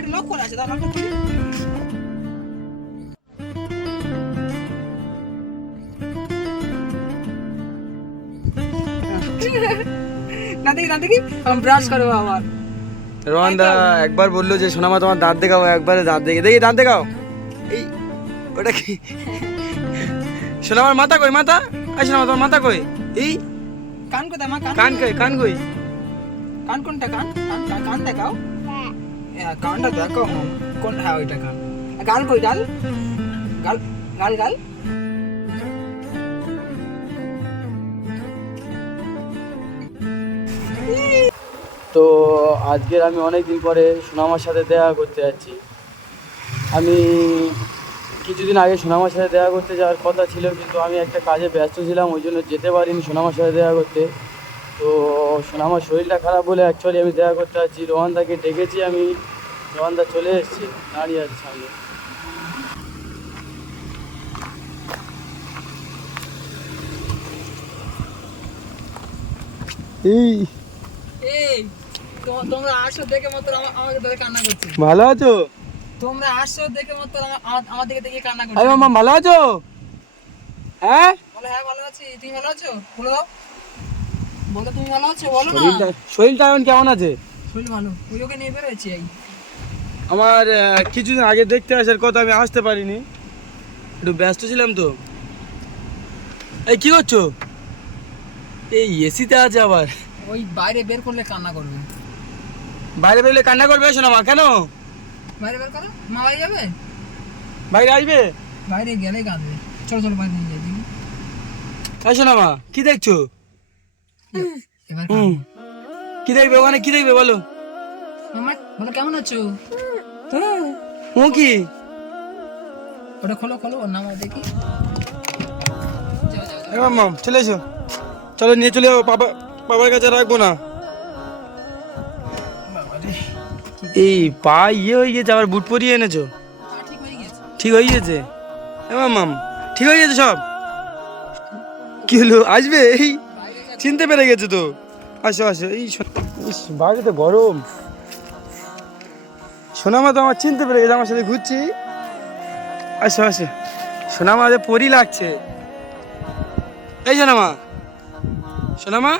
বাড়ি লক করা আছে, দাঁড়া লক করি। না দেখি আমি ব্রাশ করবো আবার। রোহানদা একবার বললো যে সোনামা তোমার দাঁত দেখাও, একবারে দাঁত দেখি দাঁত দেখাও। এই ওটা কি সোনামার মাথা কই? মাথা এই সোনামা তোমার মাথা কই? এই কান কোথায় মা? কান কই? কান কই? কান কোনটা? কান দেখাও। হ্যাঁ কানটা দেখাও। কোন? হ্যাঁ ওইটা কান। গাল কই? গাল গাল গাল গাল। তো আজকের আমি অনেক দিন পরে সোনামার সাথে দেখা করতে যাচ্ছি। আমি কিছুদিন আগে সোনামার সাথে দেখা করতে যাওয়ার কথা ছিল, কিন্তু আমি একটা কাজে ব্যস্ত ছিলাম, ওই জন্য যেতে পারিনি সোনামার সাথে দেখা করতে। তো সোনামার শরীরটা খারাপ বলে অ্যাকচুয়ালি আমি দেখা করতে যাচ্ছি। রোহানদাকে ডেকেছি আমি, রোহানদা চলে এসেছে, দাঁড়িয়ে আছে সামনে। এই এই তোমরা আসো দেখে মত আমাকে ধরে কান্না করছো। ভালো আছো? তোমরা আসো দেখে মত আমার দিকে দেখে কান্না করছো। আরে মামা ভালো আছো? হ্যাঁ বলে হ্যাঁ ভালো আছি। তুমি ভালো আছো? বলে দাও। বলো তুমি ভালো আছো? বলো না। শরীরটা এখন কেমন আছে? শরীর ভালো। ওই ওকে নিয়ে বেরোয়েছি। এই আমার কিছুদিন আগে দেখতে আসার কথা, আমি আসতে পারিনি, একটু ব্যস্ত ছিলাম তো। এই কি করছো? এই এসিতে আছে আবার। ওই বাইরে বের করলে কান্না করবে। বাইরে বেরোলে কান্না করবে? শোনা মা, কেন? বাইরে বের করো, মা বাড়ি যাবে। বাইরে আসবে? বাইরে গেলে কাঁদবে। চলো চলো বাইরে নিয়ে যাই দেখি। এই শোনা মা, কি দেখছো? এবার কি দেখবে ওখানে? কি দেখবে বলো? মামা বলো কেমন আছো? ও কি? ওটা খোলো খোলো, ওর নাম দেখি। মামা চলে এসো, চলো নিয়ে চলে যাবো। বাবার কাছে রাখবো না। এই পা ইয়ে হয়ে গেছে, আবার বুট পরিয়ে এনেছো? ঠিক হয়ে গেছে। ঠিক হয়ে গেছে? মাম ঠিক হয়ে গেছে সব? কি হলো? আসবে? এই চিনতে পেরে গেছে তো। আসো আসো। এই বাইরে তো গরম। সোনামা তো আমার চিনতে পেরে গেছে, আমার সাথে ঘুরছি। আসো আসো। সোনামা যে পরি লাগছে। এই সোনামা, সোনামা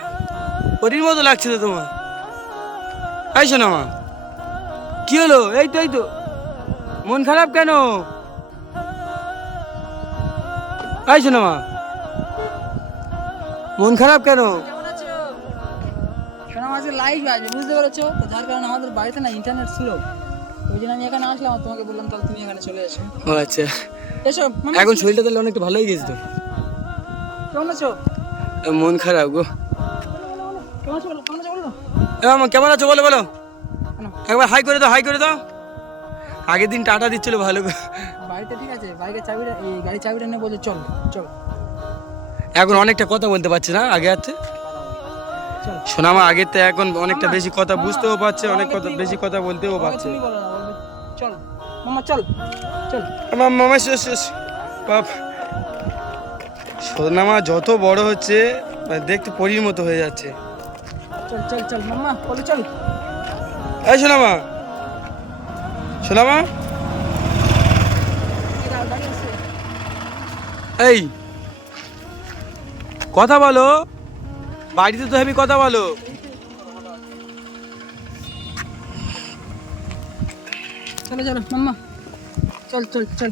পরির মতো লাগছে তো তোমার। এই সোনামা কি হলো? এই তো মন খারাপ কেন? এই সোনামা মন খারাপ কেন? কেমন আছো? শোনো আজকে লাইভ আছে, বুঝতে পেরেছো তো? যার কারণে আমাদের বাড়িতে না ইন্টারনেট স্লো, ওই জন্য আমি এখানে আসলাম। আর তোমাকে বললাম তাহলে তুমি এখানে চলে এসো। ও আচ্ছা, এসো মামা। এখন শরীরটা তাহলে অনেকটা ভালো হয়ে গেছে তো? কেমন আছো? মন খারাপ গো। কেমন আছো বলো, কেমন আছো বলো। মামা কেমন আছো বলো? বলো কেন? একবার হাই করে দাও, হাই করে দাও। আগের দিন টাটা দিচ্ছিল ভালো করে। বাড়িতে ঠিক আছে, বাইকের চাবিটা, এই গাড়ির চাবিটা নিয়ে বলছে চল চল। এখন অনেকটা কথা বলতে পারছে না, আগে আছে চল সোনামা। আগের তো এখন অনেকটা বেশি কথা বুঝতেও পারছে, অনেক কথা বেশি কথা বলতেও পারছে। তুমি বলো না, বলবে চল মামা চল চল। মামা শেষ বাপ। সোনামা যত বড় হচ্ছে মানে দেখতে পরীর মতো হয়ে যাচ্ছে। চল চল চল মামা বলে চল। এই সোনামা, সোনামা গাড়ি আসছে। এই কথা বলো, বাড়িতে তো হেবি কথা বলো। চলো চলো মাম্মা চল চল চল।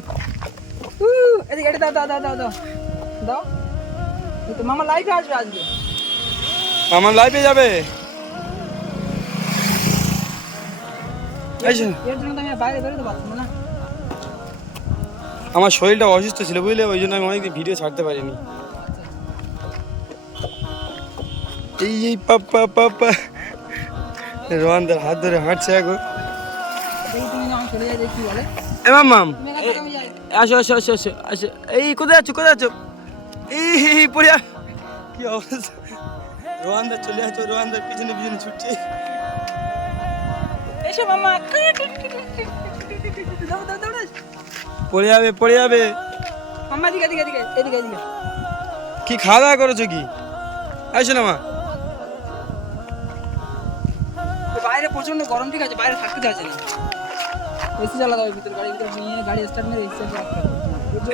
এদিকে এটা দাও দাও দাও দাও দাও দাও। এই তো মামা লাইভে আসবে আজকে। আমার লাইফে যাবে? এই শোন, এর জন্য তো আমি আর বাইরে বেরোতে পারতাম না। আমার শরীরটা অসুস্থ ছিল বুঝলে, ওই জন্য আমি অনেকদিন ভিডিও ছাড়তে পারিনি। এই পাপা রোহানদার হাত ধরে হাঁটছে এখন। দেখি তুমি না আমি চলে যাই, দেখি কি বলে। এ মাম তুমি এখান থেকে আমি যাই। আসো আসো আসো আসো আসো। এই কোথায় আছো? কোথায় আছো? এই পড়িয়া কি অবস্থা। রোহানদার চলে আছো, রোহানদার পিছনে পিছনে ছুটছে। এসো মামা। দাও দাও দাও। পড়ে যাবে, পড়ে যাবে। মাম্মা এদিকে এদিকে এদিকে এদিকে এদিকে। কি খাওয়া দাওয়া করেছো কি? আসো না মা। বাইরে প্রচন্ড গরম, ঠিক আছে, বাইরে থাকতে যাচ্ছে না। এসি চালাতে হবে ভিতরে, গাড়ির ভিতরে নিয়ে গাড়ি স্টার্ট মেরে এসি চালিয়ে রাখতে হবে।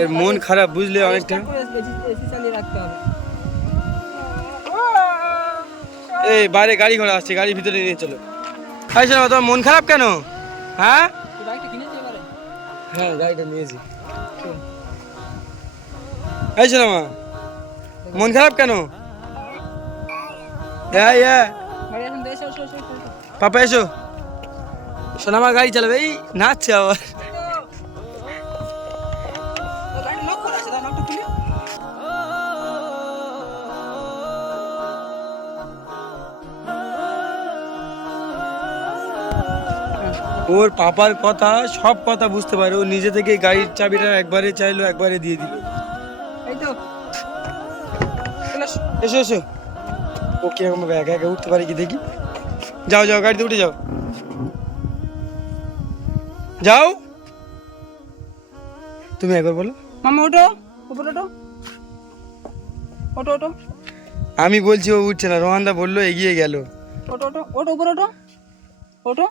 এর মন খারাপ বুঝলে অনেকটা। এসি চালিয়ে রাখতে হবে। এই বাইরে গাড়ি ঘোড়া আসছে, গাড়ির ভিতরে নিয়ে চলো। আই শোনো, তোমার মন খারাপ কেন? হ্যাঁ তুই বাইকটা কিনেছিস এবারে? হ্যাঁ গাড়িটা নিয়েছি। এই শোনো মা, মন খারাপ কেন? গাড়ি এখন দেশে এসো এসো এসো। পাপা এসো। শোনো আমার গাড়ি চালাবে, এই নাচছে আবার। গাড়ি লক করা আছে, লকটা খুলে। ওর পাপার কথা, সব কথা বুঝতে পারে। ও নিজে থেকে গাড়ির চাবিটা একবারে চাইলো, একবারে দিয়ে দিল। এই তো চলে আসো। এসো এসো। ও কিরকম ভাবে একা একা উঠতে পারে কি দেখি। যাও যাও, গাড়িতে উঠে যাও। যাও। তুমি একবার বলো। মামা ওঠো, উপরে ওঠো, ওঠো ওঠো আমি বলছি, ও উঠছে না। রোহানদা বললো, এগিয়ে গেল। ওঠো ওঠো ওঠো, উপরে ওঠো, ওঠো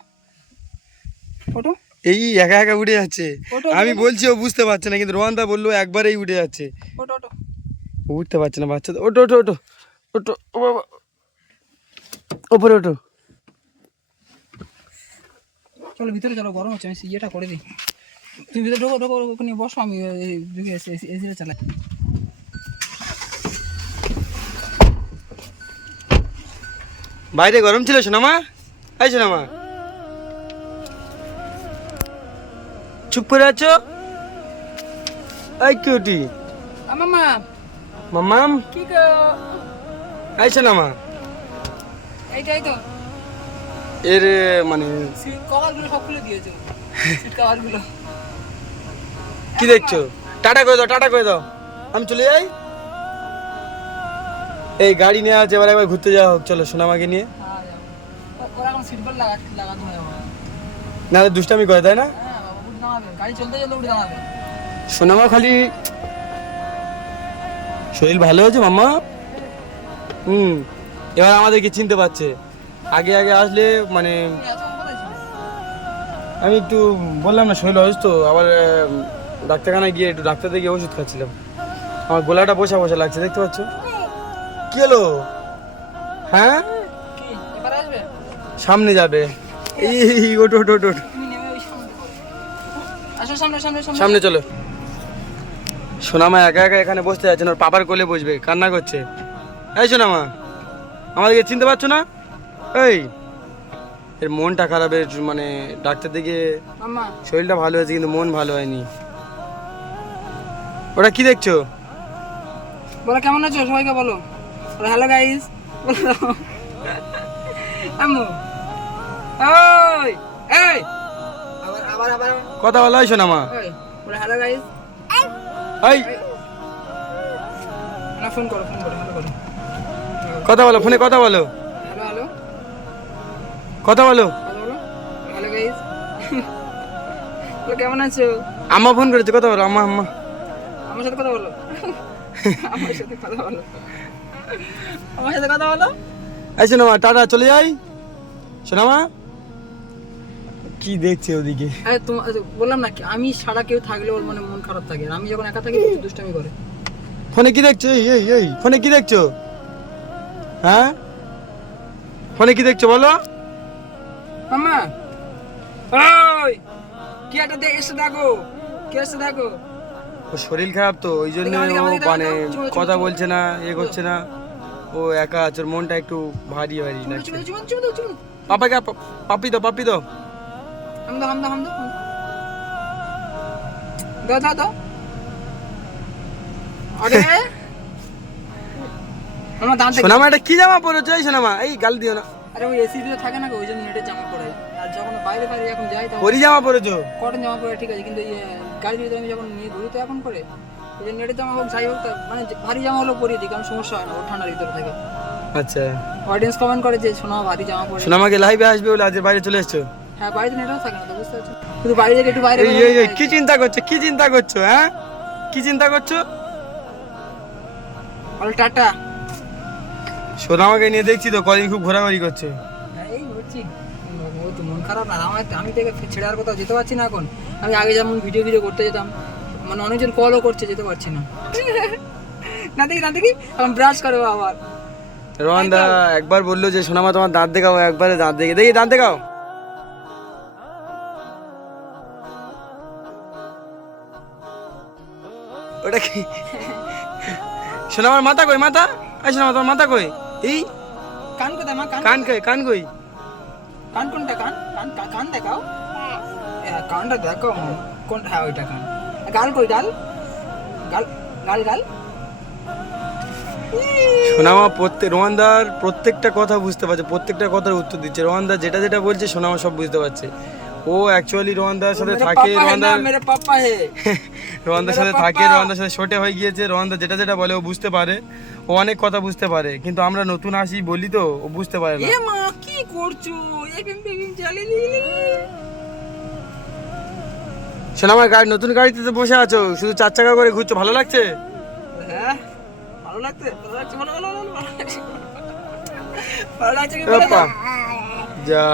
ওঠো এই একা একা উঠে যাচ্ছে। ওঠো, আমি বলছি, ও বুঝতে পারছে না, কিন্তু রোহানদা বললো একবারেই উঠে যাচ্ছে। ওঠো ওঠো। ও উঠতে পারছে না বাচ্চা। ওঠো ওঠো ওঠো ওঠো। ও বাবা, ওপরে ওঠো। চলো ভিতরে চলো, গরম হচ্ছে, আমি ইয়েটা করে দিই। তুমি ভিতরে ঢোকো ঢোকো, ওখানে বসো, আমি ঢুকে এসিটা চালাই। বাইরে গরম ছিল সোনামা। এই সোনামা, চুপ করে আছো। এই কিউটি মামা মামাম, কি গো? এই সোনামা। এইটাই তো এর মানে সিট কভারগুলো সব খুলে দিয়েছো, সিট কভারগুলো। কি দেখছো? টাটা করে দাও, টাটা করে দাও, আমি চলে যাই। এই গাড়ি নিয়ে আছে, এবার একবার ঘুরতে যাওয়া হোক। চলো সোনামাকে নিয়ে। ওরা এখন সিট বেল্ট লাগাতে হয় আমার। নাহলে দুষ্টামি করে, তাই না? হ্যাঁ বাবা, উঠে দাঁড়াবে, গাড়ি চলতে চলতে উঠে দাঁড়াবে। সোনামা খালি শরীর ভালো হয়েছে মাম্মা। এবার আমাদেরকে চিনতে পারছে। আগে আগে আসলে মানে তুমি এত কোথায় ছিলে? আমি একটু বললাম না, শরীর অসুস্থ। আবার ডাক্তারখানায় গিয়ে একটু ডাক্তার দেখে ওষুধ খাচ্ছিলাম। আমার গলাটা বসা বসা লাগছে, দেখতে পাচ্ছ? কি হলো? হ্যাঁ কি এবার আসবে? সামনে যাবে। এই ওটো ওটো ওটো। তুমি নেমে ওই সামনে করো। আসো সামনে সামনে সামনে। সামনে চলো। সোনামা একা একা এখানে বসতে যাচ্ছে না, ওর পাপার কোলে বসবে, কান্না করছে। এই সোনামা, আমাদেরকে চিনতে পারছো না? এই এর মনটা খারাপ। এর মানে ডাক্তার দেখে মাম্মা শরীরটা ভালো হয়েছে, কিন্তু মন ভালো হয়নি। ওটা কি দেখছো? বলো কেমন আছো, সবাইকে বলো। হ্যালো গাইস বলো। আম্মু ওই এই আবার আবার আবার কথা বলা হয় সোনামা। ওই বলো হ্যালো গাইস। এই না ফোন করো হ্যালো করো। কথা বলো, ফোনে কথা বলো, হ্যালো হ্যালো কথা বলো। বলো হ্যালো গাইস। বলো কেমন আছো? আম্মা ফোন করেছে, কথা বলো। আম্মা আম্মা আমার সাথে কথা বলো। আমার সাথে কথা বলো। আমার সাথে কথা বলো। এই সোনামা, টাটা, চলে যাই। সোনামা কি দেখছে ওদিকে? আরে তোমার বললাম না, আমি সারা কেউ থাকলে ওর মানে মন খারাপ থাকে, আর আমি যখন একা থাকি একটু দুষ্টামি করে। ফোনে কি দেখছো? এই ফোনে কি দেখছো? হ্যাঁ ফোনে কি দেখছো বলো? মাম্মা ওই কি একটা এসে দেখো, কে এসে দেখো। ও শরীর খারাপ তো, ওই জন্য আমাকে ও দেখো, মানে চুমো, চুমো, কথা চুমো। বলছে না, করছে না। ও একা আছে, ওর মনটা একটু ভারী ভারী লাগছে। চুমো। পাপাকে পাপি দাও, পাপি দাও। হামদা দাও আরে আমার দাঁত দেখো। সোনামা এটা কি জামা পরেছো? এই সোনামা, এই গাল দিও না। আরে ওই এসি ভিতরে থাকে না, ওই জন্য নেটের জামা পরে। আর যখন বাইরে এখন যাই তখন পরি জামা পরেছো? কটন জামা পরে ঠিক আছে, কিন্তু গাড়ির ভিতরে আমি যখন নিয়ে ঘুরি তো এখন করে ওই যে নেটের জামা হোক যাই হোক, মানে ভারী জামা হলো পরিয়ে দিই, কারণ সমস্যা হয় না, ও ঠান্ডার ভিতরে থাকে। আচ্ছা, অডিয়েন্স কমেন্ট করে যে শোনা ভারী জামা পরে। সোনামাকে লাইভে আসবে বলে আজ বাইরে চলে এসছো? হ্যাঁ বাড়িতে নেটও থাকে না তো, বুঝতে পারছো, শুধু বাড়ি থেকে একটু বাইরে এই কি চিন্তা করছো? কি চিন্তা করছো? হ্যাঁ কি চিন্তা করছো? বলো টাটা। সোনামাকে নিয়ে দেখছি তো কদিন খুব ঘোরাঘুরি করছে। এই হচ্ছি, ও তো মন খারাপ না, আমি থেকে ছেড়ে আর কোথাও যেতে পারছি না এখন। আমি আগে যেমন ভিডিও করতে যেতাম, মানে অনেকজন কলও করছে, যেতে পারছি না। না দেখি এখন ব্রাশ করবো আবার। রোহান দা একবার বললো যে সোনামা তোমার দাঁত দেখাও, একবারে দাঁত দেখি দাঁত দেখাও। ওটা কি সোনামার মাথা কই? মাথা সোনামা তোমার মাথা কই? এই কান কোথায় মা? কান কই? কান কই? কান কোনটা? কান দেখাও। কানটা দেখাও কোনটা? হ্যাঁ ওইটা কান। গাল কই? গাল সোনামা রোহানদার প্রত্যেকটা কথা বুঝতে পারছে, প্রত্যেকটা কথার উত্তর দিচ্ছে। রোহানদা যেটা বলছে সোনামা সব বুঝতে পারছে। ও অ্যাকচুয়ালি রোহানদার সাথে থাকে, রোহানদার সাথে থাকে, রোহানদার সাথে ছোটে হয়ে গিয়েছে। রোহানদা যেটা বলে ও বুঝতে পারে, ও অনেক কথা বুঝতে পারে, কিন্তু আমরা নতুন আসি বলি তো ও বুঝতে পারে না। মা কি করছো? সোনামার নতুন গাড়িতে তো বসে আছো, শুধু 4 চাকা করে ঘুরছো, ভালো লাগছে? হ্যাঁ ভালো লাগছে। বাপ্পা যা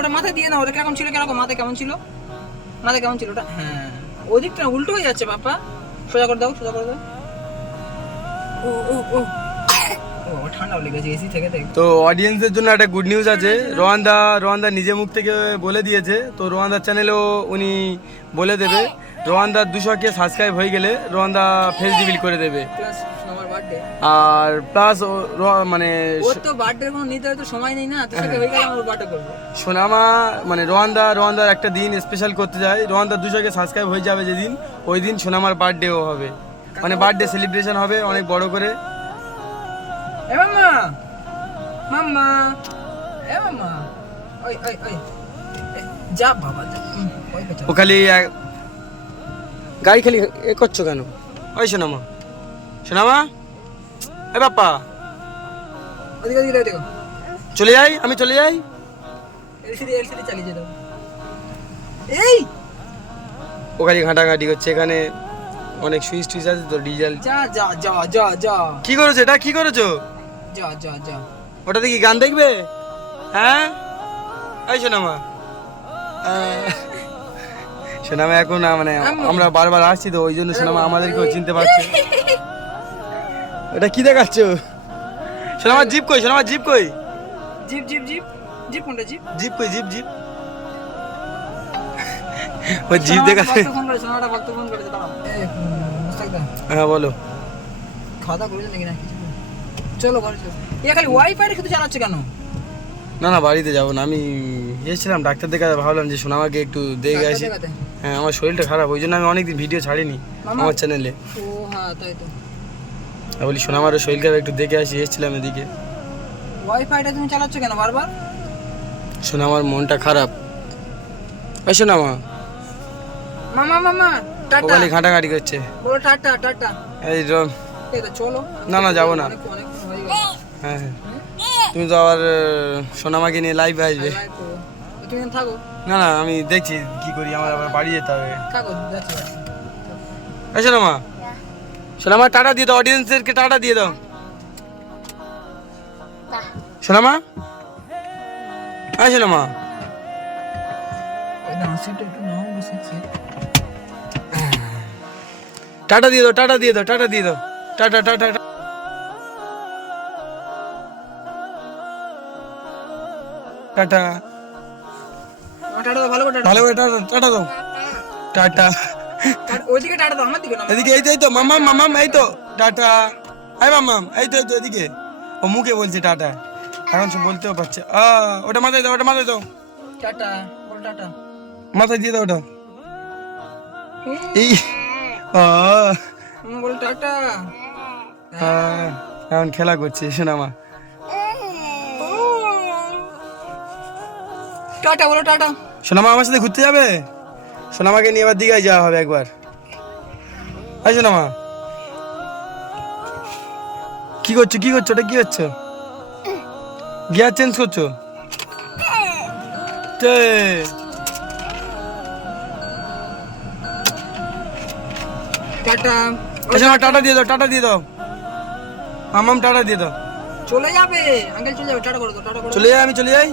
ওটা মাথায় দিয়ে না। ওটা কেমন ছিল? মাথায় কেমন ছিল ওটা? হ্যাঁ ওদিকটা উল্টো হয়ে যাচ্ছে বাপ্পা। সোজা করে দাও। ও ঠান্ডা লেগেছে এসি থেকে। তো অডিয়েন্সের জন্য একটা গুড নিউজ আছে। রোহানদা নিজে মুখ থেকে বলে দিয়েছে, তো রোহানদার চ্যানেলেও উনি বলে দেবে। রোহানদার 200K সাবস্ক্রাইব হয়ে গেলে রোহানদা ফেস রিভিল করে দেবে। আর প্লাস মানে ওর তো বার্থডে কোনো নির্ধারিত সময় নেই না, তো সেটা হয়ে গেল আমার বার্থডে করব। সোনামা মানে রোহানদার একটা দিন স্পেশাল করতে যায়। রোহানদার 200K সাবস্ক্রাইব হয়ে যাবে যেদিন, ওই দিন সোনামার বার্থডেও হবে, মানে বার্থডে সেলিব্রেশন হবে অনেক বড় করে। এ মাম্মা ওই যা বাবা যা। ও খালি গাড়ি খালি এ করছো কেন? ওই সোনামা এ বাপ্পা ওদিকে চলে যাই, আমি চলে যাই। এলসিডি চালিয়ে যেতে। এই ও খালি ঘাঁটাঘাঁটি করছে, এখানে অনেক সুইচ টুইচ আছে তো, ডিজেল। যা কি করেছো এটা? কি করেছো? যা ওটা দেখি গান দেখবে? হ্যাঁ এই সোনামা এখন মানে আমরা বারবার আসছি তো, ওই জন্য সোনামা আমাদেরকেও চিনতে পারছে। এটা কি দেখাচ্ছ? সোনামা জিপ কই? জিপ কোনটা? জিপ কই? ও জিপ দেখাচ্ছে। হ্যাঁ বলো। খাওয়া দাওয়া করেছো নাকি? না কিছু। চলো ঘরে চলো। খালি ওয়াইফাই শুধু চালাচ্ছ কেন? না বাড়িতে যাবো না, আমি এসেছিলাম ডাক্তার দেখাতে, ভাবলাম যে সোনামাকে একটু দেখে আসি। হ্যাঁ আমার শরীরটা খারাপ, ওই জন্য আমি অনেকদিন ভিডিও ছাড়িনি আমার চ্যানেলে। ও হ্যাঁ তাই তো। বলি সোনামারও শরীর খারাপ, একটু দেখে আসি, এসেছিলাম এদিকে। ওয়াইফাইটা তুমি চালাচ্ছ কেন বারবার? সোনামার মনটা খারাপ। ওই সোনামা মামা টাটা। ওখানে ঘাঁটাঘাঁটি করছে। বলো টাটা। এই চলো। না যাবো না। হ্যাঁ তুমি তো আবার সোনামাকে নিয়ে লাইভে আসবে। তুমি থাকো। না আমি দেখছি কি করি, আমার আবার বাড়ি যেতে হবে। থাকো যাচ্ছি। এই সোনামা টাটা দিয়ে দাও, অডিয়েন্সদেরকে টাটা দিয়ে দাও। সোনামা সোনামা টাটা দিয়ে দাও। টাটা ভালো করে টাটা দাও। টাটা ওইদিকে টাটা দাও, আমার দিকে না। এদিকে এই তো মামাম এই তো টাটা। মামাম এই তো এদিকে। ও মুখে বলছে টাটা, এখন সব বলতেও পারছে। ওটা মাথায় দাও। টাটা বল। টাটা মাথায় দিয়ে দাও ওটা। এই বল টাটা। এখন খেলা করছে সোনামা। টাটা বলো। টাটা। সোনামা আমার সাথে ঘুরতে যাবে? সোনামাকে নিয়ে এবার দীঘায় যাওয়া হবে একবার। সোনামা কি করছো? ওটা কি হচ্ছে? গিয়ার চেঞ্জ করছো? টাটা দিয়ে দাও। মামাম টাটা দিয়ে দাও। চলে যাবে আঙ্কেল, চলে যাবে। টাটা করে দাও। চলে যাই, আমি চলে যাই।